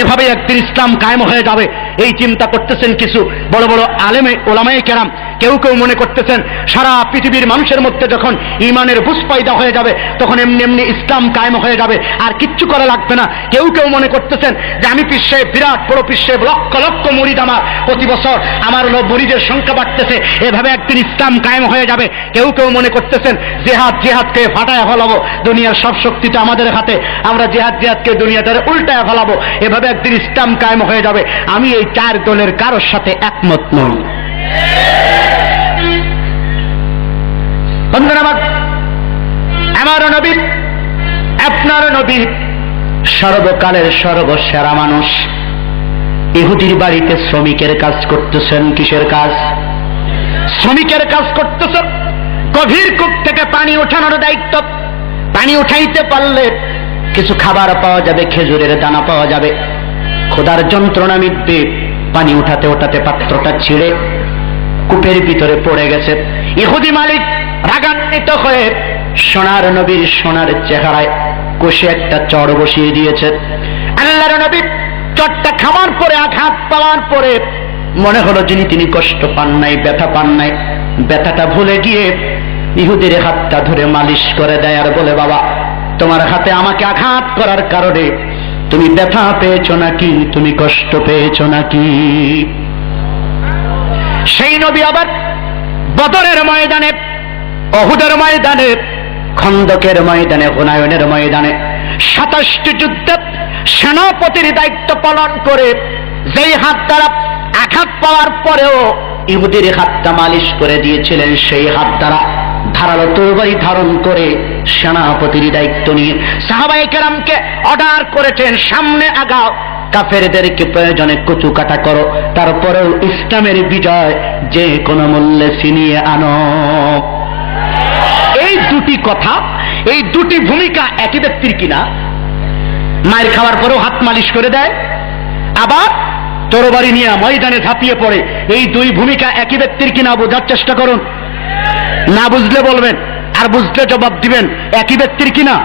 এভাবে একদিন ইসলাম কায়েম হয়ে যাবে, এই চিন্তা করতেছেন কিছু বড় বড় আলেমে ওলামায়ে কেরাম। কেউ কেউ মনে করতেছেন সারা পৃথিবীর মানুষের মধ্যে যখন ঈমানের বুঝ পয়দা হয়ে যাবে তখন এমনি এমনি ইসলাম কায়েম হয়ে যাবে, আর কিচ্ছু করা লাগবে না। কেউ কেউ মনে করতেছেন যে আমি পীর সাহেব, বিরাট বড় পীর সাহেব, লক্ষ লক্ষ মুরিদ আমার, প্রতি বছর আমার মুরিদের সংখ্যা বাড়তেছে, এভাবে একদিন ইসলাম কায়েম হয়ে যাবে। কেউ কেউ মনে করতেছেন জিহাদকে ফাটায় ফেলাবো, দুনিয়ার সব শক্তিটা আমাদের হাতে, আমরা জিহাদকে দুনিয়াটারে উল্টায় ফেলাবো, এভাবে একদিন ইসলাম কায়েম হয়ে যাবে। আমি এই চার দলের কারোর সাথে একমত নই। বন্ধুরা আমার নবী, আপনার নবী সর্বকালের সর্বসেরা মানুষ। ইহুদির বাড়িতে শ্রমিকের কাজ করতেছেন। কিসের কাজ? শ্রমিকের কাজ করতেছেন। গভীর কূপ থেকে পানি ওঠানোর দায়িত্ব। পানি উঠাইতে পারলে কিছু খাবার পাওয়া যাবে, খেজুরের দানা পাওয়া যাবে, ক্ষুধার যন্ত্রণা মিটবে। পানি উঠাতে উঠাতে পাত্রটা ছিঁড়ে কূপের ভিতরে পড়ে গেছে। ইহুদি মালিক রাগান্বিত হয়ে সোনার নবীর সোনার চেহারায় কষে একটা চড় বসিয়ে দিয়েছে। আল্লাহর নবী চটটা খাওয়ার পরে, আঘাত পাওয়ার পরে মনে হলো তিনি কষ্ট পান নাই, ব্যথা পান নাই। ব্যথাটা ভুলে গিয়ে ইহুদির হাতটা ধরে মালিশ করে দেয় আর বলে, বাবা তোমার হাতে আমাকে আঘাত করার কারণে তুমি ব্যথা পেয়েছো নাকি, তুমি কষ্ট পেয়েছো নাকি? সেই নবী আবার বদরের ময়দানে, অহুদের ময়দানে, খন্দকের ময়দানে, হুনায়নের ময়দানে 27টি যুদ্ধে সেনাপতির দায়িত্ব পালন করে যেই হাত দ্বারা আঘাত পাওয়ার পরেও ইহুদির হাতটা মালিশ করে দিয়েছিলেন, সেই হাত দ্বারা ধারালো তরবারি ধারণ করে সেনাপতির দায়িত্ব নিয়ে সাহাবায়ে কেরামকে অর্ডার করেছেন, সামনে আগাও, কাফেরদেরকে প্রয়োজনে কচু কাটা করো, তারপরেও ইসলামের বিজয় যে কোনো মূল্যে ছিনিয়ে আনো। এই দুটি কথা, এই দুটি ভূমিকা একই ব্যক্তির কিনা? মায়ের খাওয়ার পরেও হাত মালিশ করে দেয়, আবার তরবারি নিয়ে ময়দানে ঝাঁপিয়ে পড়ে, এই দুই ভূমিকা একই ব্যক্তির কিনা? বোঝার চেষ্টা করুন। না বুঝলে বলবেন, আর বুঝলে জবাব দিবেন। একই ব্যক্তির কিনা?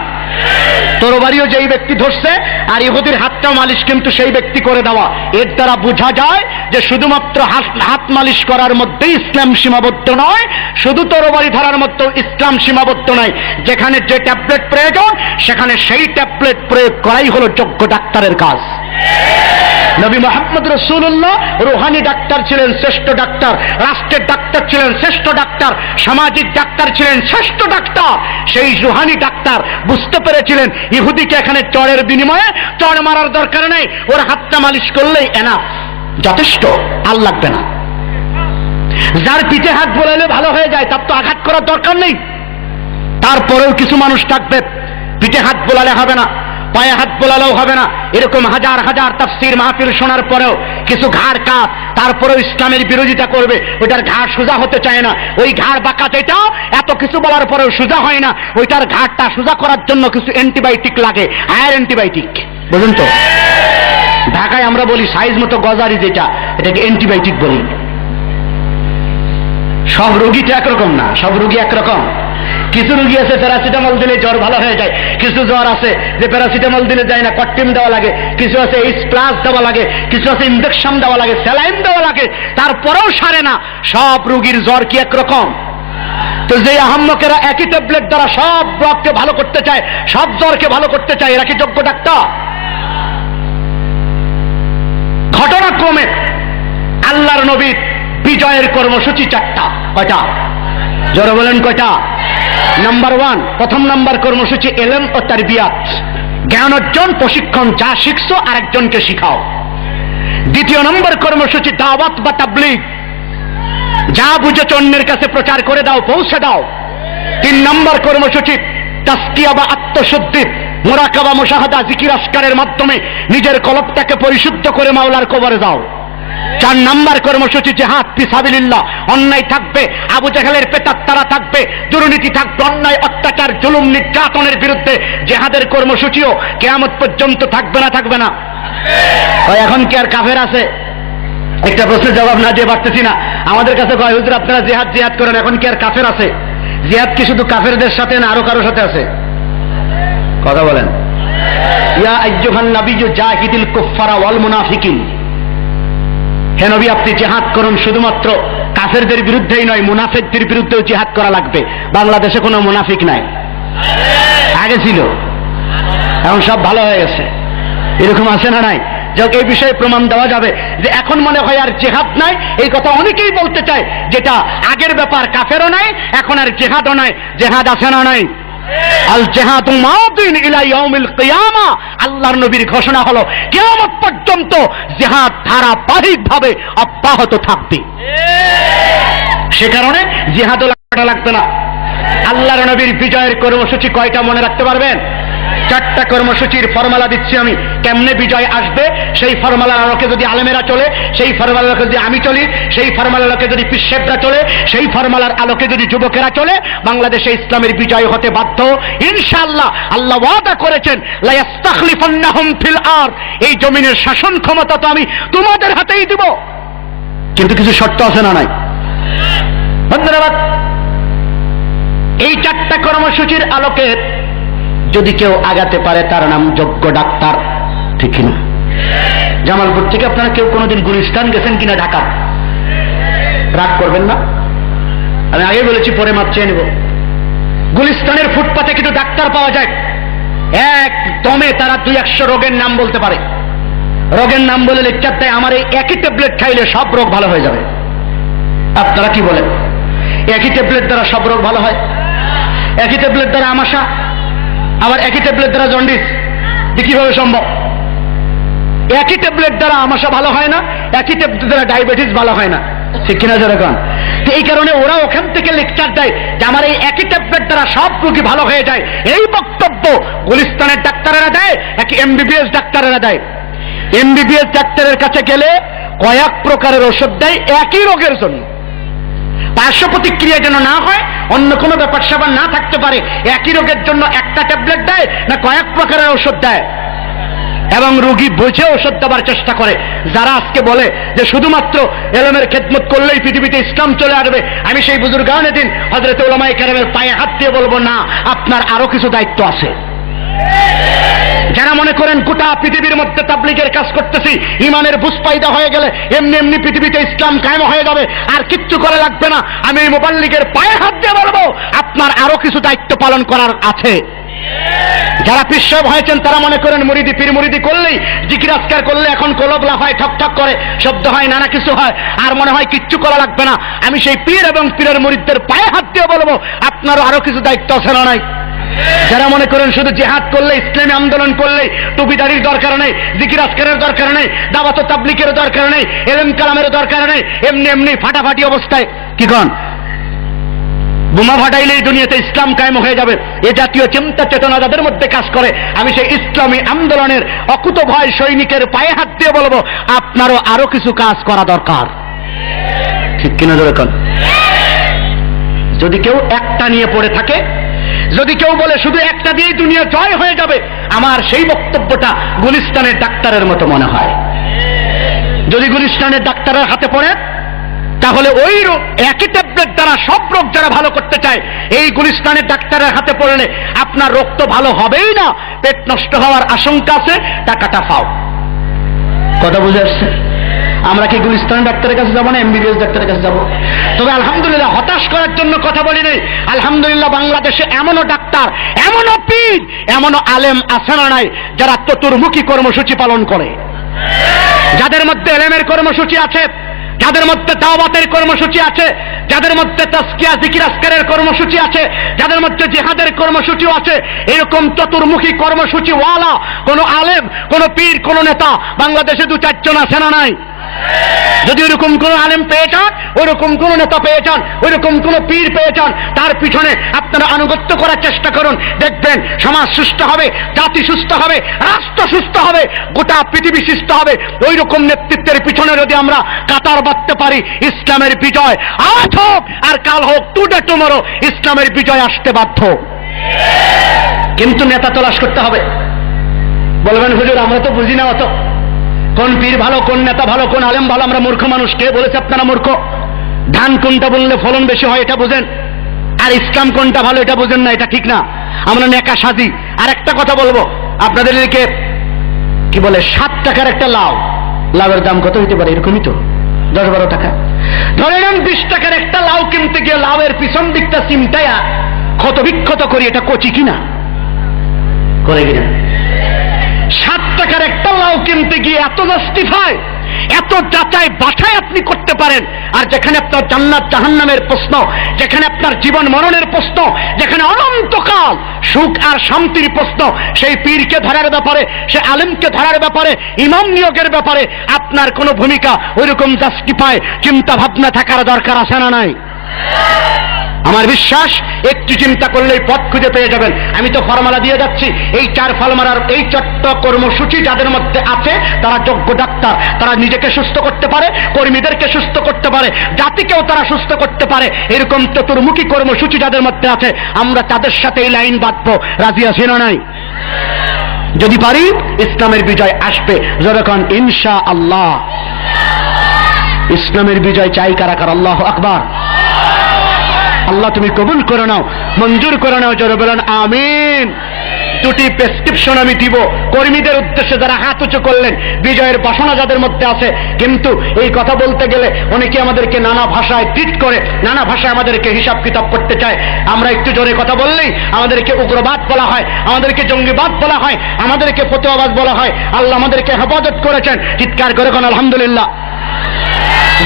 তরবারিও যেই ব্যক্তি ধরছে আর ইহুদির হাতটাও মালিশ কিন্তু সেই ব্যক্তি করে দেওয়া। এর দ্বারা বোঝা যায় যে শুধুমাত্র হাত মালিশ করার মধ্যে ইসলাম সীমাবদ্ধ নয়, শুধু তরবারি ধরার মধ্যে ইসলাম সীমাবদ্ধ নয়। যেখানে যে ট্যাবলেট প্রয়োজন সেখানে সেই ট্যাবলেট প্রয়োগ করাই হলো যোগ্য ডাক্তারের কাজ। নবী মুহাম্মদ রাসূলুল্লাহ রুহানি ডাক্তার ছিলেন, শ্রেষ্ঠ ডাক্তার। রাষ্ট্রের ডাক্তার ছিলেন, শ্রেষ্ঠ ডাক্তার। সামাজিক ডাক্তার ছিলেন, শ্রেষ্ঠ ডাক্তার। সেই রুহানি ডাক্তার বুঝতে পেরেছিলেন ইহুদিকে এখানে চড়ের বিনিময়ে চড় মারার দরকার নেই, ওর হাতটা মালিশ করলেই এনাফ, যথেষ্ট, আর লাগবে না। যার পিঠে হাত বোলালে ভালো হয়ে যায় তার তো আঘাত করার দরকার নেই। তারপরেও কিছু মানুষ থাকবে পিঠে হাত বোলালে হবে না, পায়ে হাত বোলালেও হবে না, এরকম হাজার হাজার তাফসীর মাহফিল শোনার পরেও কিছু ঘাড় কাত, তারপরেও ইসলামের বিরোধিতা করবে। ওইটার ঘাড় সোজা হতে চায় না, ওই ঘাড় বাঁকা যেটা এত কিছু বলার পরেও সোজা হয় না, ওইটার ঘাড়টা সোজা করার জন্য কিছু অ্যান্টিবায়োটিক লাগে, হায়ার অ্যান্টিবায়োটিক। বুঝুন তো, ঢাকায় আমরা বলি সাইজ মতো গজারি যেটা, এটাকে অ্যান্টিবায়োটিক বলি। সব রোগীটা একরকম না, সব রোগী একরকম। কিছু রোগী আছে প্যারাসিটামল দিলে জ্বর ভালো হয়ে যায়, কিছু জ্বর আছে যে প্যারাসিটামল দিলে যায় না, কট্টিম দেওয়া লাগে, কিছু আছে H+ দেওয়া লাগে, কিছু আছে ইনজেকশন দেওয়া লাগে, স্যালাইন দেওয়া লাগে, তারপরেও সারে না। সব রোগীর জ্বর কি একরকম? তো যে আহাম্মকেরা একই ট্যাবলেট দ্বারা সব রোগকে ভালো করতে চায়, সব জ্বরকে ভালো করতে চায়, এরা কি যোগ্য ডাক্তার? ঘটনাক্রমে আল্লাহর নবীর বিজয়ের কর্মসূচি 4টা। কয়টা? জোরে বলেন কয়টা? নাম্বার 1, প্রথম নাম্বার কর্মসূচি ইলম ও তারবিয়াত, জ্ঞান অর্জন, প্রশিক্ষণ। যা শিখছো আরেকজনকে শিখাও। দ্বিতীয় নম্বর কর্মসূচি দাওয়াত বা তাবলীগ, যা বুঝেছো অন্যের কাছে প্রচার করে দাও, পৌঁছে দাও। 3 নম্বর কর্মসূচি তাসকিয়া বা আত্মশুদ্ধি, মুরাকাবা, মুশাহাদা, জিকির, আজকারের মাধ্যমে নিজের কলবটাকে পরিশুদ্ধ করে মাওলার কবরে যাও। 4 নম্বর কর্মসূচি জিহাদ ফি সাবিলিল্লাহ, অন্যায় থাকবে, আবু জাহেলের প্রেতাত্মারা থাকবে, দুর্নীতি থাকবে, অন্যায়, অত্যাচার, জুলুম, নির্যাতনের বিরুদ্ধে জিহাদের কর্মসূচিও কিয়ামত পর্যন্ত থাকবে না? থাকবে না? এখন কি আর কাফের আছে? একটা প্রশ্নের জবাব না দিয়ে পারতেছি না। আমাদের কাছে কয়, হুজুর আপনারা জিহাদ জিহাদ করেন, এখন কি আর কাফের আছে? জিহাদ কি শুধু কাফেরদের সাথে না আরো কারোর সাথে আছে? কথা বলেন। ইয়া আইয়ুহান নাবিয়্যু জাহিদিল কুফফারা ওয়াল মুনাফিকিন, হে নবী আপনি জিহাদ করুন, শুধুমাত্র কাফেরদের বিরুদ্ধেই নয়, মুনাফিকদের বিরুদ্ধেও জিহাদ করা লাগবে। বাংলাদেশে কোনো মুনাফিক নাই, আগে ছিল, এখন সব ভালো হয়ে গেছে। এরকম আছে না নাই? যখন এই বিষয়ে প্রমাণ দেওয়া যাবে যে এখন মনে হয় আর জিহাদ নাই, এই কথা অনেকেই বলতে চায়, যেটা আগের ব্যাপার, কাফেরও নাই, এখন আর জিহাদও নাই। জিহাদ আছে না নাই? আল জিহাদু মাদিন ইলা ইয়াউমিল কিয়ামা, আল্লাহর নবীর ঘোষণা হলো কিয়ামত পর্যন্ত জিহাদ ধারাবাহিকভাবে অব্যাহত থাকবে। সে কারণে জিহাদও লাগবে না। আল্লাহর নবীর বিজয়ের কর্মসূচি কয়টা মনে রাখতে পারবেন? 4টা কর্মসূচির ফর্মুলা দিচ্ছি আমি, কেমনে বিজয় আসবে। সেই ফর্মুলার আলোকে যদি আলেমেরা চলে, সেই ফর্মুলার আলোকে যদি আমি চলি, সেই ফর্মুলার আলোকে যদি পিশাবরা চলে, সেই ফর্মুলার আলোকে যদি যুবকেরা চলে, বাংলাদেশে ইসলামের বিজয় হতে বাধ্য ইনশাআল্লাহ। আল্লাহ ওয়াদা করেছেন লা ইস্তাখলিফান্নাহুম ফিল আরদ, এই জমিনের শাসন ক্ষমতা তো আমি তোমাদের হাতেই দিব, কিন্তু কিছু শর্ত আছে না নাই? ধন্যবাদ। এই 4টা কর্মসূচির আলোকে যদি কেউ আগাতে পারে তার নাম যোগ্য ডাক্তার, ঠিক কিনা? জামালপুর থেকে আপনারা কেউ কোনোদিন গুলিস্তান গেছেন কিনা? ঢাকা রাগ করবেন না, আমি আগে বলেছি, পরে মাপ চেয়ে নেব। গুলিস্তানের ফুটপাতে কিন্তু ডাক্তার পাওয়া যায়, একদমে তারা 200 রোগের নাম বলতে পারে। রোগের নাম বলে লেকচার দেয়, আমার এই একই ট্যাবলেট খাইলে সব রোগ ভালো হয়ে যাবে। আপনারা কি বলেন? একই ট্যাবলেট দ্বারা সব রোগ ভালো হয়? একই ট্যাবলেট দ্বারা আমাশা, আবার একই ট্যাবলেট দ্বারা জন্ডিস, কিভাবে সম্ভব? একই ট্যাবলেট দ্বারা আমাশা ভালো হয় না, একই ট্যাবলেট দ্বারা ডায়াবেটিস ভালো হয় না, ঠিক কিনা যেরকম? তো এই কারণে ওরা ওখান থেকে লেকচার দেয় যে আমার এই একই ট্যাবলেট দ্বারা সব রোগী ভালো হয়ে যায়। এই বক্তব্য গুলিস্তানের ডাক্তারেরা দেয়, একই এমবিবিএস ডাক্তারেরা দেয়। এমবিবিএস ডাক্তারের কাছে গেলে কয়েক প্রকারের ওষুধ দেয় একই রোগের জন্য, পার্শ্ব প্রতিক্রিয়া যেন না হয়, অন্য কোনো ব্যাপার স্যাপার না থাকতে পারে। একই রোগের জন্য একটা ট্যাবলেট দেয় না কয়েক প্রকারের ওষুধ দেয়, এবং রোগী বুঝে ওষুধ দেওয়ার চেষ্টা করে। যারা আজকে বলে যে শুধুমাত্র এলমের খেদমত করলেই পৃথিবীতে ইসলাম চলে আসবে, আমি সেই বুজুর্গানে দিন হযরত উলামায়ে কেরামের পায়ে হাত দিয়ে বলবো, না, আপনার আরো কিছু দায়িত্ব আছে। যারা মনে করেন গোটা পৃথিবীর মধ্যে তাবলীগের কাজ করতেছি, ইমানের বুঝ পায়দা হয়ে গেলে এমনি এমনি পৃথিবীতে ইসলাম কায়েম হয়ে যাবে, আর কিচ্ছু করা লাগবে না, আমি এই মুবাল্লিগের পায়ে হাত দিয়ে বলবো, আপনার আরো কিছু দায়িত্ব পালন করার আছে। যারা পিশাব হয়েছেন তারা মনে করেন মুরিদি পীর মুরিদি করলেই, জিকির আজকার করলে এখন কলব লাফায়, ঠক ঠক করে, শব্দ হয়, নানা কিছু হয়, আর মনে হয় কিচ্ছু করা লাগবে না। আমি সেই পীর এবং পীরের মুরিদদের পায়ে হাত দিয়ে বলবো, আপনারও আরো কিছু দায়িত্ব আছে না নাই? যারা মনে করেন শুধু জিহাদ করলে, ইসলামী আন্দোলন করলে টুপিদারির দরকার নেই, জিকির আজকারের দরকার নেই, দাওয়াত ও তাবলীগের দরকার নেই, ইলম কালামের দরকার নেই, এমনি এমনি ফাটাফাটি অবস্থায় কি কন বোমা ফাটাইলেই দুনিয়াতে ইসলাম কায়েম হয়ে যাবে, এ জাতীয় চিন্তা চেতনা যাদের মধ্যে কাজ করে, আমি সেই ইসলামী আন্দোলনের অকুতোভয় সৈনিকের পায়ে হাত দিয়ে বলবো, আপনারও আরো কিছু কাজ করা দরকার, ঠিক কিনা? যেরকম যদি কেউ একটা নিয়ে পড়ে থাকে, যদি কেউ বলে শুধু একটা দিয়েই দুনিয়া জয় হয়ে যাবে, আমার সেই বক্তব্যটা গুলিস্তানের ডাক্তারের মতো মনে হয়। যদি গুলিস্তানের ডাক্তারের হাতে পড়ে, তাহলে ওই একই ট্যাবলেট দ্বারা সব রোগ যারা ভালো করতে চায়, এই গুলিস্তানের ডাক্তারের হাতে পড়লে আপনার রোগ তো ভালো হবেই না, পেট নষ্ট হওয়ার আশঙ্কা আছে, টাকাটা পাও। কথা বুঝে আসছে? আমরা কি গুলিস্তানের ডাক্তারের কাছে যাবো না এমবিবিএস ডাক্তারের কাছে যাবো? তবে আলহামদুলিল্লাহ, হতাশ করার জন্য কথা বলি নাই, আলহামদুলিল্লাহ বাংলাদেশে এমনও ডাক্তার, এমনও পীর, এমনও আলেম আছে না নাই যারা চতুর্মুখী কর্মসূচি পালন করে, যাদের মধ্যে এলেমের কর্মসূচি আছে, যাদের মধ্যে দাওয়াতের কর্মসূচি আছে, যাদের মধ্যে তাজকিয়া জিকির আজকারের কর্মসূচি আছে, যাদের মধ্যে জিহাদের কর্মসূচিও আছে। এরকম চতুর্মুখী কর্মসূচি ওয়ালা কোন আলেম, কোন পীর, কোন নেতা বাংলাদেশে 2-4 জন আছে না নাই? যদি ওইরকম কোন আলেম পেয়ে যান, ওইরকম কোন নেতা পেয়ে যান, ওইরকম কোন পীর পেয়ে যান, তার পিছনে আপনারা আনুগত্য করার চেষ্টা করুন, দেখবেন সমাজ সুস্থ হবে, জাতি সুস্থ হবে, রাষ্ট্র সুস্থ হবে, গোটা পৃথিবী সুস্থ হবে। ওই রকম নেতৃত্বের পিছনে যদি আমরা কাতার বাঁধতে পারি, ইসলামের বিজয় আজ হোক আর কাল হোক, টুডে টুমরো ইসলামের বিজয় আসতে বাধ্য। কিন্তু নেতা তলাশ করতে হবে। বলবেন হুজুর আমরা তো বুঝি না অত, কোন পীর ভালো, কোন নেতা ভালো, কোন আলেম ভালো, আমরা মূর্খ মানুষ। কে বলেছে আপনারা মূর্খ? ধান কোনটা বললে ফলন বেশি হয় এটা বুঝেন, আর ইসলাম কোনটা ভালো এটা বুঝেন না, এটা ঠিক না। আমরা নেকা সাজি। আর একটা কথা বলবো, আপনাদের এদিকে কি বলে 7 টাকার একটা লাউ, লাউয়ের দাম কত হইতে পারে? এরকমই তো 10-12 টাকা। ধরে নেন 20 টাকার একটা লাউ কিনতে গিয়ে লাউয়ের পিছন দিকটা চিমটায়া ক্ষত বিক্ষত করি, এটা কচি কিনা করে কিনা? 7 টাকার একটা লাউ কিনতে গিয়ে এত জাস্টিফাই, এত যাচাই বাছাই আপনি করতে পারেন, আর যেখানে আপনার জান্নাত জাহান্নামের প্রশ্ন, যেখানে আপনার জীবন মরণের প্রশ্ন, যেখানে অনন্তকাল সুখ আর শান্তির প্রশ্ন, সেই পীরকে ধরার ব্যাপারে, সে আলেমকে ধরার ব্যাপারে, ইমাম নিয়োগের ব্যাপারে আপনার কোনো ভূমিকা ওইরকম জাস্টিফাই চিন্তা ভাবনা থাকার দরকার আছে না নাই? আমার বিশ্বাস একটু চিন্তা করলেই পথ খুঁজে পেয়ে যাবেন। আমি তো ফর্মুলা দিয়ে যাচ্ছি, এই 4 ফর্মুলার এই 4টা কর্মসূচি যাদের মধ্যে আছে তারা যোগ্য ডাক্তার, তারা নিজেকে সুস্থ করতে পারে, কর্মীদেরকে সুস্থ করতে পারে, জাতিকেও তারা সুস্থ করতে পারে। এরকম চতুর্মুখী কর্মসূচি যাদের মধ্যে আছে, আমরা তাদের সাথে এই লাইন বাঁধবো। রাজি আছি না নাই? যদি পারি ইসলামের বিজয় আসবে। যখন ইনশাআল্লাহ। ইসলামের বিজয় চাই কারা কারা? আল্লাহু আকবার। আল্লাহ তুমি কবুল করে নাও, মঞ্জুর করে নাও, জোরে বলেন আমিন। 2টি প্রেসক্রিপশন আমি দিব কর্মীদের উদ্দেশ্যে যারা হাত উঁচু করলেন, বিজয়ের বাসনা যাদের মধ্যে আছে। কিন্তু এই কথা বলতে গেলে অনেকে আমাদেরকে নানা ভাষায় ট্রিট করে, নানা ভাষায় আমাদেরকে হিসাব কিতাব করতে চায়। আমরা একটু জোরে কথা বললেই আমাদেরকে উগ্রবাদ বলা হয়, আমাদেরকে জঙ্গিবাদ বলা হয়, আমাদেরকে ফতোয়াবাজ বলা হয়। আল্লাহ আমাদেরকে হেফাজত করেছেন, চিৎকার করে কোন আলহামদুলিল্লাহ।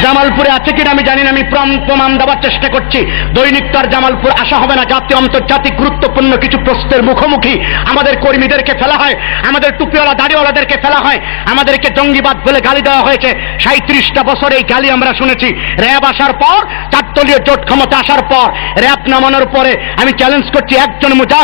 জামালপুরে আছে কিনা আমি জানি না, আমি প্রমাণ দেওয়ার চেষ্টা করছি। দৈনিক তো আর জামালপুর আসা হবে না, জাতীয় আন্তর্জাতিক গুরুত্বপূর্ণ কিছু প্রশ্নের মুখোমুখি আমাদের কর্মীদেরকে ফেলা হয়, আমাদের টুপিওয়ালা দাড়িওয়ালাদেরকে ফেলা হয়, আমাদেরকে জঙ্গিবাদ বলে গালি দেওয়া হয়েছে। 37টা বছর এই গালি আমরা শুনেছি। র্যাব আসার পর, 4 দলীয় জোট ক্ষমতা আসার পর, র্যাব নামানোর পরে আমি চ্যালেঞ্জ করছি, একজন মুজাহিদ